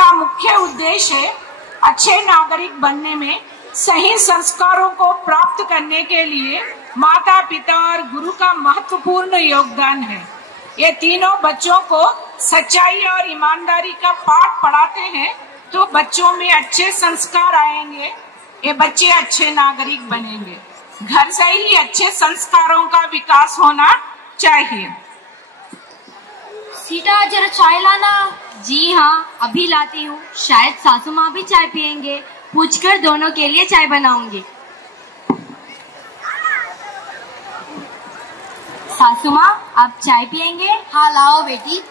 इसका मुख्य उद्देश्य है अच्छे नागरिक बनने में सही संस्कारों को प्राप्त करने के लिए माता पिता और गुरु का महत्वपूर्ण योगदान है। ये तीनों बच्चों को सच्चाई और ईमानदारी का पाठ पढ़ाते हैं तो बच्चों में अच्छे संस्कार आएंगे, ये बच्चे अच्छे नागरिक बनेंगे। घर से ही अच्छे संस्कारों का विकास होना चाहिए। सीता जरा चाय लाना। जी हाँ, अभी लाती हूँ। शायद सासू माँ भी चाय पियेंगे, पूछकर दोनों के लिए चाय बनाऊंगी। सासू माँ, आप चाय पियेंगे? हाँ लाओ बेटी।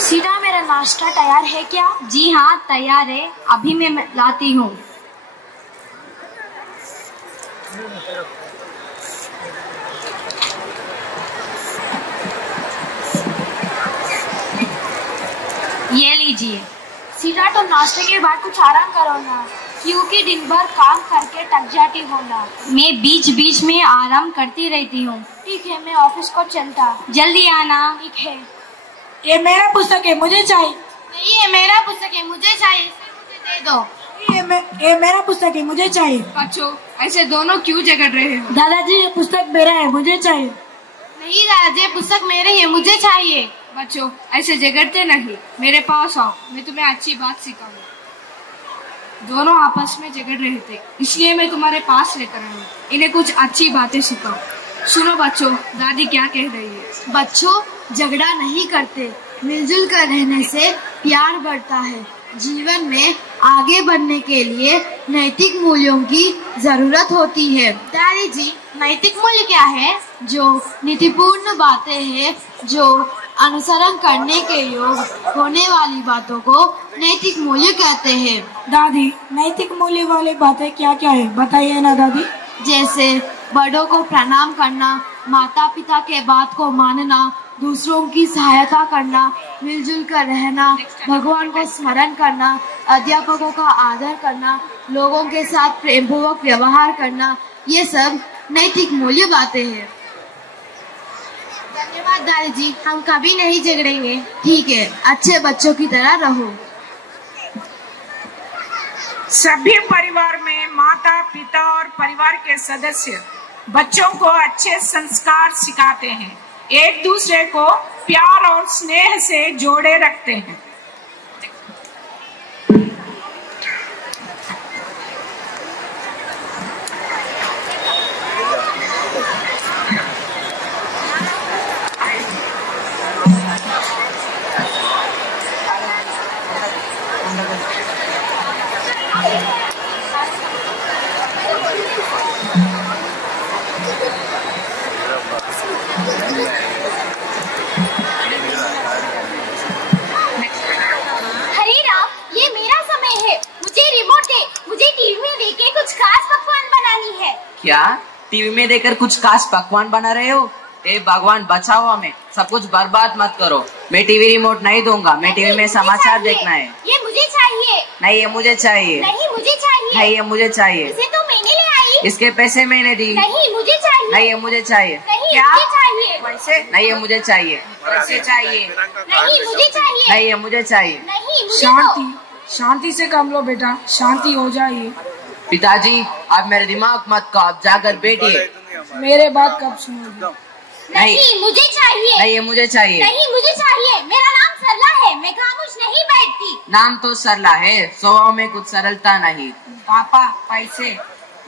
सीता, मेरा नाश्ता तैयार है क्या? जी हाँ, तैयार है, अभी मैं लाती हूँ। ये लीजिए। सीता, तो नाश्ते के बाद कुछ आराम करो ना, क्योंकि दिन भर काम करके थक जाती हो ना। मैं बीच बीच में आराम करती रहती हूँ। ठीक है, मैं ऑफिस को चलता। जल्दी आना। ठीक है। ये मेरा पुस्तक है, मुझे चाहिए। नहीं, ये मेरा पुस्तक है, मुझे चाहिए। मुझे दे दो। ये मेरा पुस्तक है, मुझे चाहिए। बच्चों, ऐसे दोनों क्यों झगड़ रहे हो? दादाजी, ये पुस्तक मेरा है, मुझे चाहिए। नहीं दादाजी, पुस्तक मेरे है, मुझे चाहिए। बच्चों, ऐसे झगड़ते नहीं, मेरे पास आओ, मैं तुम्हें अच्छी बात सिखाऊंगा। दोनों आपस में झगड़ रहे थे, इसलिए मैं तुम्हारे पास लेकर आई हूँ। इन्हें कुछ अच्छी बातें सिखाओ। सुनो बच्चों, दादी क्या कह रही है। बच्चों, झगड़ा नहीं करते, मिलजुल कर रहने से प्यार बढ़ता है। जीवन में आगे बढ़ने के लिए नैतिक मूल्यों की जरूरत होती है। दादी जी, नैतिक मूल्य क्या है? जो नीतिपूर्ण बातें हैं, जो अनुसरण करने के योग होने वाली बातों को नैतिक मूल्य कहते हैं। दादी, नैतिक मूल्य वाली बातें क्या क्या है, बताइए ना दादी। जैसे बड़ों को प्रणाम करना, माता पिता के बात को मानना, दूसरों की सहायता करना, मिलजुल कर रहना, भगवान को स्मरण करना, अध्यापकों का आदर करना, लोगों के साथ प्रेमपूर्वक व्यवहार करना, ये सब नैतिक मूल्य बातें हैं। धन्यवाद दादी जी, हम कभी नहीं झगड़ेंगे। ठीक है, अच्छे बच्चों की तरह रहो। सभी परिवार में माता पिता और परिवार के सदस्य बच्चों को अच्छे संस्कार सिखाते हैं, एक दूसरे को प्यार और स्नेह से जोड़े रखते हैं। क्या टीवी में देखकर कुछ खास पकवान बना रहे हो? ए भगवान, बचाओ हमें, सब कुछ बर्बाद मत करो। मैं टीवी रिमोट नहीं दूंगा, मैं टीवी में समाचार देखना है। ये मुझे चाहिए। नहीं, ये मुझे चाहिए। नहीं, मुझे चाहिए। नहीं, ये मुझे चाहिए। इसे तो मैंने ले आई। इसके पैसे मैंने दी। नहीं, मुझे चाहिए। नहीं, ये मुझे चाहिए। नहीं, मुझे चाहिए। पैसे? नहीं, ये मुझे चाहिए। पैसे चाहिए। नहीं, मुझे चाहिए। नहीं, ये मुझे चाहिए। नहीं, मुझे शांति, शांति से काम लो बेटा, शांति हो जाइए। पिताजी, आप मेरे दिमाग मत खाओ, आप जाकर बैठिए। मेरे बात कब सुनोगे? नहीं, मुझे चाहिए। नहीं, ये मुझे चाहिए। नहीं, मुझे चाहिए। मेरा नाम सरला है, मैं खामोश नहीं बैठती। नाम तो सरला है, स्वभाव में कुछ सरलता नहीं। पापा, पैसे?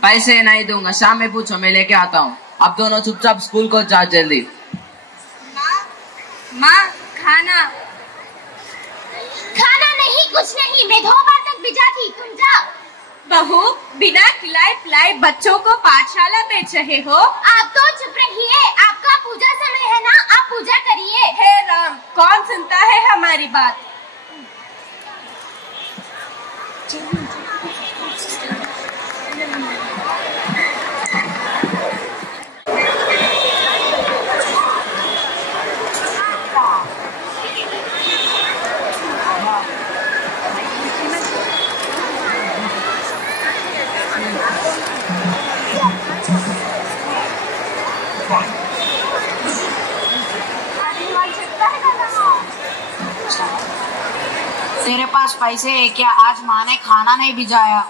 पैसे नहीं दूंगा, शाम में पूछो, मैं लेके आता हूँ। अब दोनों चुपचाप स्कूल को जाओ जल्दी। माँ, खाना। खाना नहीं, कुछ नहीं, मैं 2 बार तक भिजाती, तुम जाओ। बहू, बिना खिलाए पिलाए बच्चों को पाठशाला भेज रहे हो? आप तो चुप रहिए, आपका पूजा समय है ना, आप पूजा करिए। हे राम, कौन सुनता है हमारी बात? तेरे पास पैसे है क्या? आज माँ ने खाना नहीं भिजाया।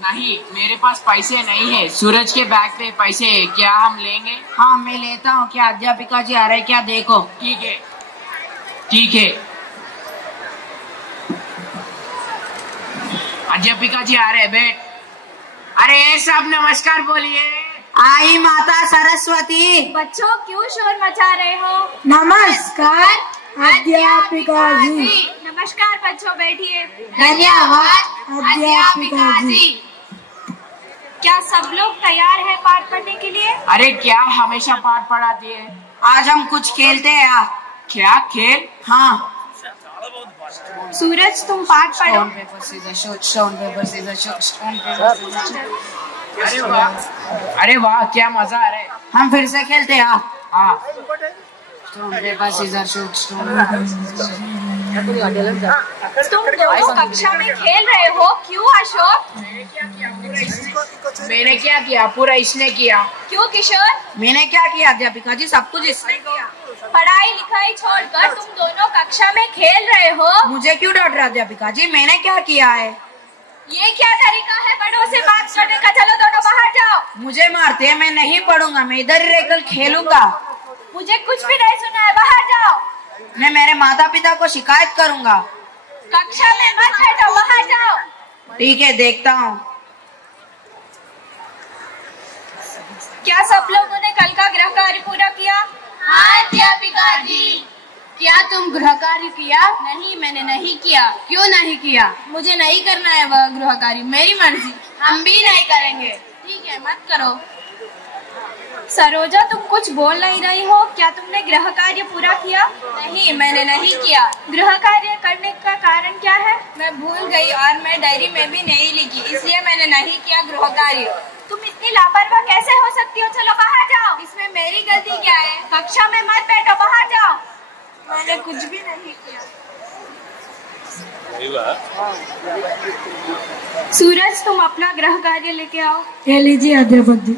नहीं, मेरे पास पैसे नहीं है। सूरज के बैग पे पैसे है क्या? हम लेंगे। हाँ मैं लेता हूँ। क्या अध्यापिका जी आ रहे क्या? देखो। ठीक है, ठीक है। अध्यापिका जी आ रहे, बैठ। अरे सब नमस्कार बोलिए। आई माता सरस्वती। बच्चों क्यों शोर मचा रहे हो? नमस्कार अध्यापिका जी। नमस्कार बच्चों, बैठिए। धन्यवाद अध्यापिका जी। क्या सब लोग तैयार हैं पाठ पढ़ने के लिए? अरे क्या हमेशा पाठ पढ़ाती है? आज हम कुछ खेलते हैं। क्या खेल? हाँ। सूरज तुम पाठ पढ़ो। Stone paper scissors shoot. Stone paper scissors shoot. Stone paper scissors shoot. अरे वाह, अरे वाह, क्या मजा आ रहा है। हम फिर से खेलते हैं। हाँ। Stone paper scissors shoot. Stone paper scissors shoot. तुम दोनों कक्षा में खेल रहे हो, क्यों अशोक? मैंने क्या किया? पूरा इसने किया। क्यों किशोर? मैंने क्या किया अध्यापिका जी? सब कुछ इसने किया। पढ़ाई लिखाई छोड़कर तुम दोनों कक्षा में खेल रहे हो। मुझे क्यों डांट रहे अध्यापिका जी? मैंने क्या किया है? ये क्या तरीका है बड़ों से बात करने का? चलो दोनों बाहर जाओ। मुझे मारते हैं, मैं नहीं पढ़ूंगा। मैं इधर ही रहकर खेलूंगा। मुझे कुछ भी नहीं सुना है, बाहर जाओ। मैं मेरे माता पिता को शिकायत करूंगा। कक्षा में मत बैठो, बाहर जाओ। ठीक है, देखता हूँ। क्या सब लोगों ने कल का गृह कार्य पूरा किया? हाँ अध्यापिका जी। क्या तुम गृह कार्य किया? नहीं, मैंने नहीं किया। क्यों नहीं किया? मुझे नहीं करना है वह गृह कार्य, मेरी मर्जी। हम भी नहीं करेंगे। ठीक है, मत करो। सरोजा तुम कुछ बोल नहीं रही हो, क्या तुमने गृह कार्य पूरा किया? नहीं, मैंने नहीं किया। गृह कार्य करने का कारण क्या है? मैं भूल गई और मैं डायरी में भी नहीं लिखी, इसलिए मैंने नहीं किया गृह कार्य। तुम इतनी लापरवाह कैसे हो सकती हो? चलो बाहर जाओ। इसमें मेरी गलती क्या है? कक्षा में मत बैठो, बाहर जाओ। मैंने कुछ भी नहीं किया। सूरज तुम अपना गृह कार्य लेके आओ। ये लीजिए अध्यापक जी।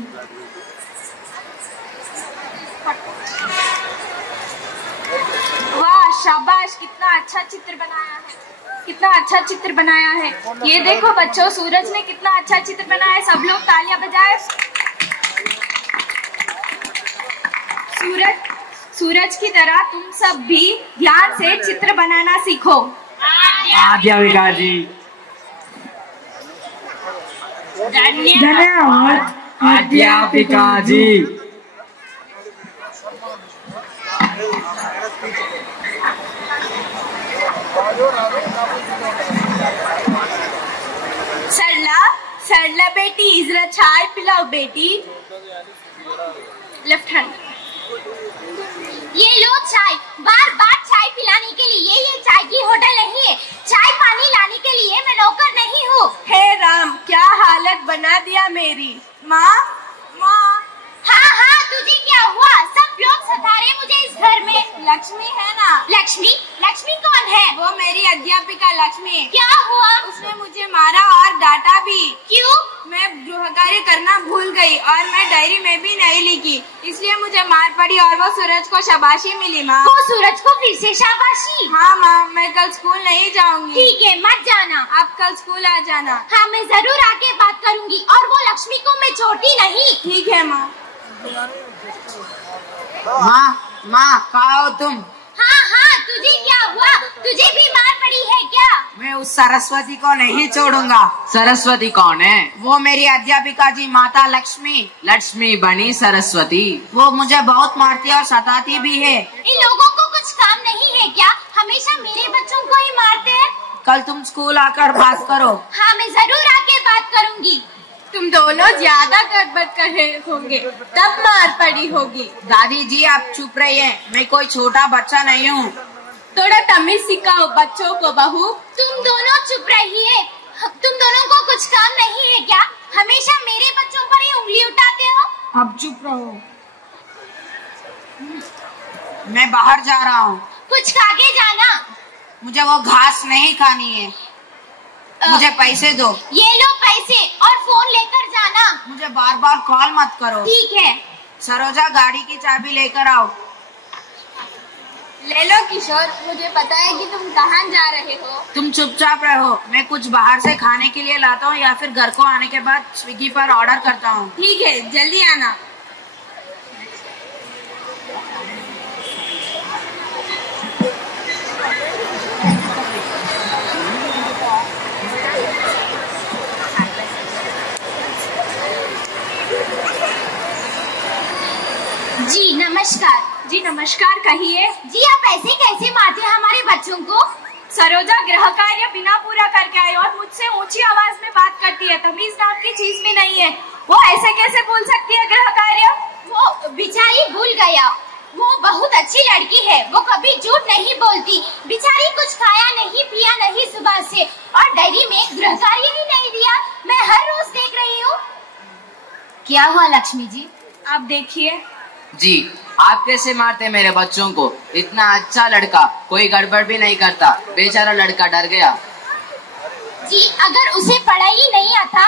वाह शाबाश, कितना अच्छा चित्र बनाया है, कितना अच्छा चित्र बनाया है। ये देखो बच्चों, सूरज ने कितना अच्छा चित्र बनाया है। सब लोग तालियां बजाए। सूरज की तरह तुम सब भी ध्यान से चित्र बनाना सीखो। अध्यापिका जी। धन्यवाद अध्यापिका जी। सरला बेटी, जरा चाय पिलाओ बेटी। Left hand. ये लो चाय। बार बार चाय पिलाने के लिए ये चाय की होटल नहीं है। चाय पानी लाने के लिए मैं नौकर नहीं हूँ। हे राम, क्या हालत बना दिया मेरी। माँ माँ। हाँ हाँ, तुझे क्या हुआ? सब लोग सता रहे मुझे इस घर में। लक्ष्मी है ना? लक्ष्मी? लक्ष्मी कौन है? वो मेरी अध्यापिका लक्ष्मी। क्या हुआ? उसने मुझे मारा और डांटा भी। क्यों? मैं गृह कार्य करना भूल गई और मैं डायरी में भी नहीं लिखी, इसलिए मुझे मार पड़ी और वो सूरज को शाबाशी मिली। माँ, वो सूरज को फिर से शाबाशी? हाँ माँ, मैं कल स्कूल नहीं जाऊंगी। ठीक है, मत जाना। आप कल स्कूल आ जाना। हाँ, मैं जरूर आके बात करूंगी और वो लक्ष्मी को मैं छोड़ती नहीं। ठीक है माँ। माँ कहाँ हो तुम? हाँ हाँ, तुझे क्या हुआ? तुझे भी मार पड़ी है क्या? मैं उस सरस्वती को नहीं छोड़ूंगा। सरस्वती कौन है? वो मेरी अध्यापिका जी माता लक्ष्मी। लक्ष्मी बनी सरस्वती। वो मुझे बहुत मारती और सताती भी है। इन लोगों को कुछ काम नहीं है क्या? हमेशा मेरे बच्चों को ही मारते हैं। कल तुम स्कूल आकर बात करो। हाँ, मैं जरूर आके बात करूंगी। तुम दोनों ज्यादा गड़बड़ कर रहे होंगे, तब मार पड़ी होगी। दादी जी आप चुप रहिए, मैं कोई छोटा बच्चा नहीं हूँ। थोड़ा तमीज सिखाओ बच्चों को बहू। तुम दोनों चुप रहिए। तुम दोनों को कुछ काम नहीं है क्या? हमेशा मेरे बच्चों पर ही उंगली उठाते हो। अब चुप रहो। मैं बाहर जा रहा हूँ। कुछ खा के जाना। मुझे वो घास नहीं खानी है। मुझे पैसे दो। ये लो पैसे और फोन लेकर जाना। मुझे बार बार कॉल मत करो। ठीक है। सरोजा गाड़ी की चाबी लेकर आओ। ले लो किशोर, मुझे पता है कि तुम कहाँ जा रहे हो। तुम चुपचाप रहो, मैं कुछ बाहर से खाने के लिए लाता हूँ या फिर घर को आने के बाद स्विगी पर ऑर्डर करता हूँ। ठीक है, जल्दी आना। जी नमस्कार। जी नमस्कार, कहिए। जी आप ऐसे कैसे मारते हैं हमारे बच्चों को? सरोजा गृह कार्य बिना पूरा करके आई और मुझसे ऊंची आवाज में बात करती है। तमीज नाम की चीज भी नहीं है। वो ऐसे कैसे भूल सकती है गृह कार्य? वो बेचारी भूल गया। वो बहुत अच्छी लड़की है, वो कभी झूठ नहीं बोलती। बेचारी कुछ खाया नहीं पिया नहीं सुबह से और डायरी में गृह कार्य ही नहीं दिया। मैं हर रोज देख रही हूँ। क्या हुआ लक्ष्मी जी? आप देखिए। जी, आप कैसे मारते मेरे बच्चों को? इतना अच्छा लड़का कोई गड़बड़ भी नहीं करता, बेचारा लड़का डर गया। जी अगर उसे पढ़ाई नहीं आता,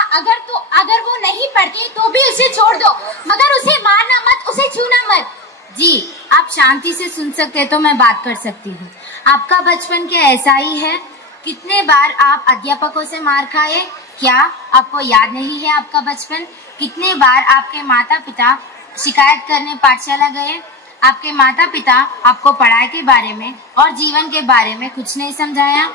अगर वो नहीं पढ़ती तो भी उसे छोड़ दो, मगर उसे मारना मत, उसे छूना मत। जी आप शांति से सुन सकते तो मैं बात कर सकती हूँ। आपका बचपन क्या ऐसा ही है? कितने बार आप अध्यापकों से मार खाए? क्या आपको याद नहीं है आपका बचपन? कितने बार आपके माता पिता शिकायत करने पाठशाला गए? आपके माता पिता आपको पढ़ाई के बारे में और जीवन के बारे में कुछ नहीं समझाया?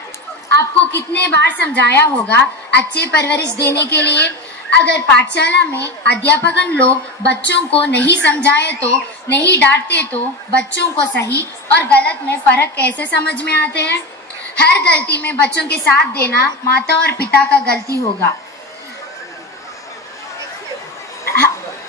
आपको कितने बार समझाया होगा अच्छे परवरिश देने के लिए? अगर पाठशाला में अध्यापक लोग बच्चों को नहीं समझाए तो, नहीं डांटते तो बच्चों को सही और गलत में फर्क कैसे समझ में आते हैं? हर गलती में बच्चों के साथ देना माता और पिता का गलती होगा।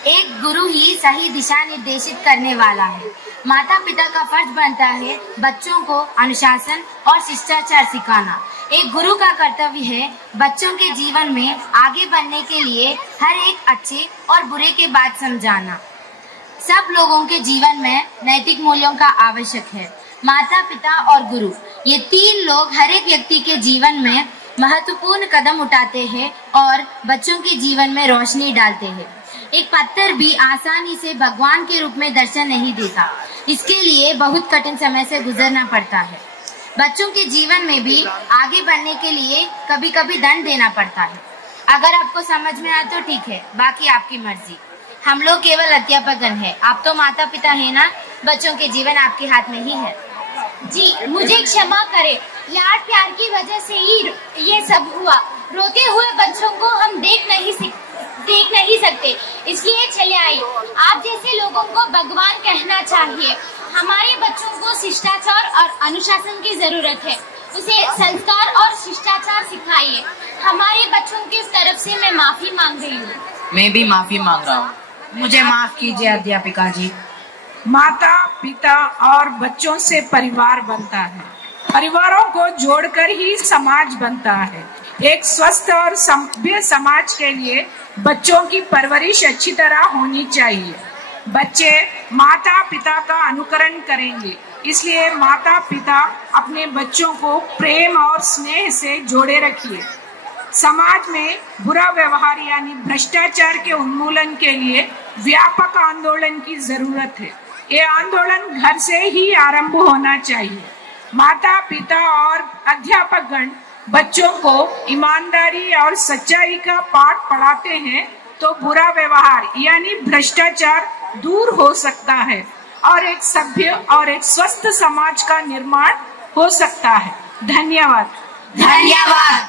एक गुरु ही सही दिशा निर्देशित करने वाला है। माता पिता का फर्ज बनता है बच्चों को अनुशासन और शिष्टाचार सिखाना। एक गुरु का कर्तव्य है बच्चों के जीवन में आगे बढ़ने के लिए हर एक अच्छे और बुरे के बात समझाना। सब लोगों के जीवन में नैतिक मूल्यों का आवश्यक है। माता पिता और गुरु, ये तीन लोग हर एक व्यक्ति के जीवन में महत्वपूर्ण कदम उठाते हैं और बच्चों के जीवन में रोशनी डालते हैं। एक पत्थर भी आसानी से भगवान के रूप में दर्शन नहीं देता, इसके लिए बहुत कठिन समय से गुजरना पड़ता है। बच्चों के जीवन में भी आगे बढ़ने के लिए कभी कभी दंड देना पड़ता है। अगर आपको समझ में आए तो ठीक है, बाकी आपकी मर्जी। हम लोग केवल अध्यापक हैं, आप तो माता पिता है ना। बच्चों के जीवन आपके हाथ में ही है। जी मुझे क्षमा करे, लाड प्यार की वजह से ही ये सब हुआ। रोते हुए बच्चों को हम देख नहीं सकते, इसलिए चले आई। आप जैसे लोगों को भगवान कहना चाहिए। हमारे बच्चों को शिष्टाचार और अनुशासन की जरूरत है, उसे संस्कार और शिष्टाचार सिखाइए। हमारे बच्चों की तरफ से मैं माफी मांग रही हूँ। मैं भी माफी मांग रहा हूँ। मुझे माफ कीजिए अध्यापिका जी। माता पिता और बच्चों से परिवार बनता है। परिवारों को जोड़कर ही समाज बनता है। एक स्वस्थ और सभ्य समाज के लिए बच्चों की परवरिश अच्छी तरह होनी चाहिए। बच्चे माता पिता का अनुकरण करेंगे, इसलिए माता पिता अपने बच्चों को प्रेम और स्नेह से जोड़े रखिए। समाज में बुरा व्यवहार यानी भ्रष्टाचार के उन्मूलन के लिए व्यापक आंदोलन की जरूरत है। ये आंदोलन घर से ही आरंभ होना चाहिए। माता पिता और अध्यापकगण बच्चों को ईमानदारी और सच्चाई का पाठ पढ़ाते हैं तो बुरा व्यवहार यानी भ्रष्टाचार दूर हो सकता है और एक सभ्य और एक स्वस्थ समाज का निर्माण हो सकता है। धन्यवाद। धन्यवाद।